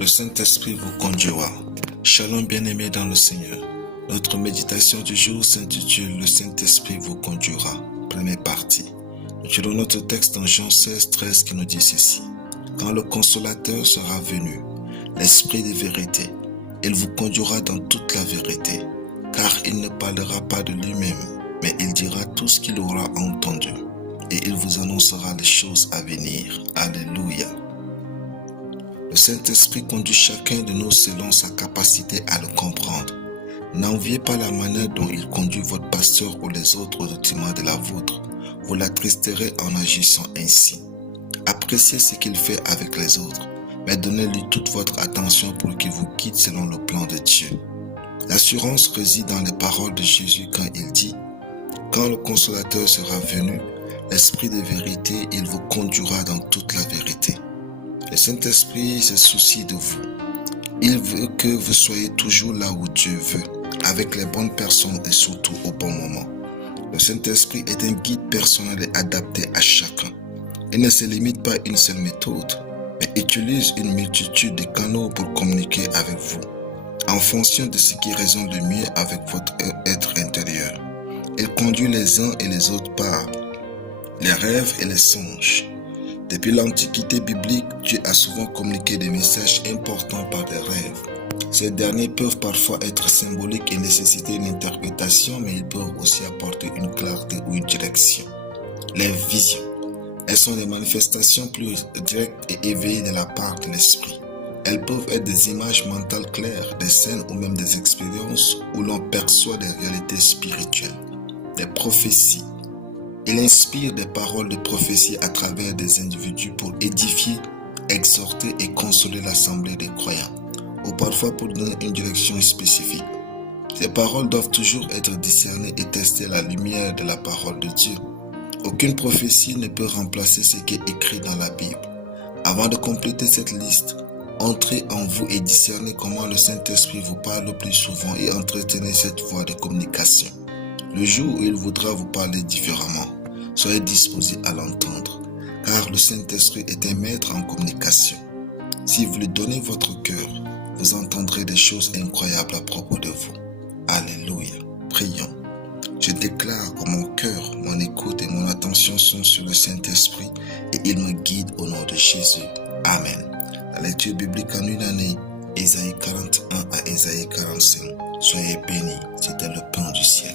Le Saint-Esprit vous conduira. Shalom bien-aimés dans le Seigneur. Notre méditation du jour s'intitule « Le Saint-Esprit vous conduira ». Première partie. Nous tirons notre texte dans Jean 16, 13 qui nous dit ceci. « Quand le Consolateur sera venu, l'Esprit de vérité, il vous conduira dans toute la vérité, car il ne parlera pas de lui-même, mais il dira tout ce qu'il aura entendu, et il vous annoncera les choses à venir. » Alléluia. Le Saint-Esprit conduit chacun de nous selon sa capacité à le comprendre. N'enviez pas la manière dont il conduit votre pasteur ou les autres au détriment de la vôtre. Vous l'attristerez en agissant ainsi. Appréciez ce qu'il fait avec les autres, mais donnez-lui toute votre attention pour qu'il vous guide selon le plan de Dieu. L'assurance réside dans les paroles de Jésus quand il dit « Quand le Consolateur sera venu, l'Esprit de vérité, il vous conduira dans toute la vérité. » Le Saint-Esprit se soucie de vous. Il veut que vous soyez toujours là où Dieu veut, avec les bonnes personnes et surtout au bon moment. Le Saint-Esprit est un guide personnel et adapté à chacun. Il ne se limite pas à une seule méthode, mais utilise une multitude de canaux pour communiquer avec vous, en fonction de ce qui résonne le mieux avec votre être intérieur. Il conduit les uns et les autres par les rêves et les songes. Depuis l'Antiquité biblique, Dieu a souvent communiqué des messages importants par des rêves. Ces derniers peuvent parfois être symboliques et nécessiter une interprétation, mais ils peuvent aussi apporter une clarté ou une direction. Les visions, elles sont des manifestations plus directes et éveillées de la part de l'esprit. Elles peuvent être des images mentales claires, des scènes ou même des expériences où l'on perçoit des réalités spirituelles. Les prophéties. Il inspire des paroles de prophétie à travers des individus pour édifier, exhorter et consoler l'assemblée des croyants, ou parfois pour donner une direction spécifique. Ces paroles doivent toujours être discernées et tester à la lumière de la parole de Dieu. Aucune prophétie ne peut remplacer ce qui est écrit dans la Bible. Avant de compléter cette liste, entrez en vous et discernez comment le Saint-Esprit vous parle le plus souvent et entretenez cette voie de communication. Le jour où il voudra vous parler différemment, soyez disposés à l'entendre, car le Saint-Esprit est un maître en communication. Si vous lui donnez votre cœur, vous entendrez des choses incroyables à propos de vous. Alléluia. Prions. Je déclare que mon cœur, mon écoute et mon attention sont sur le Saint-Esprit et il me guide au nom de Jésus. Amen. La lecture biblique en une année, Ésaïe 41 à Ésaïe 45. Soyez bénis, c'était le pain du ciel.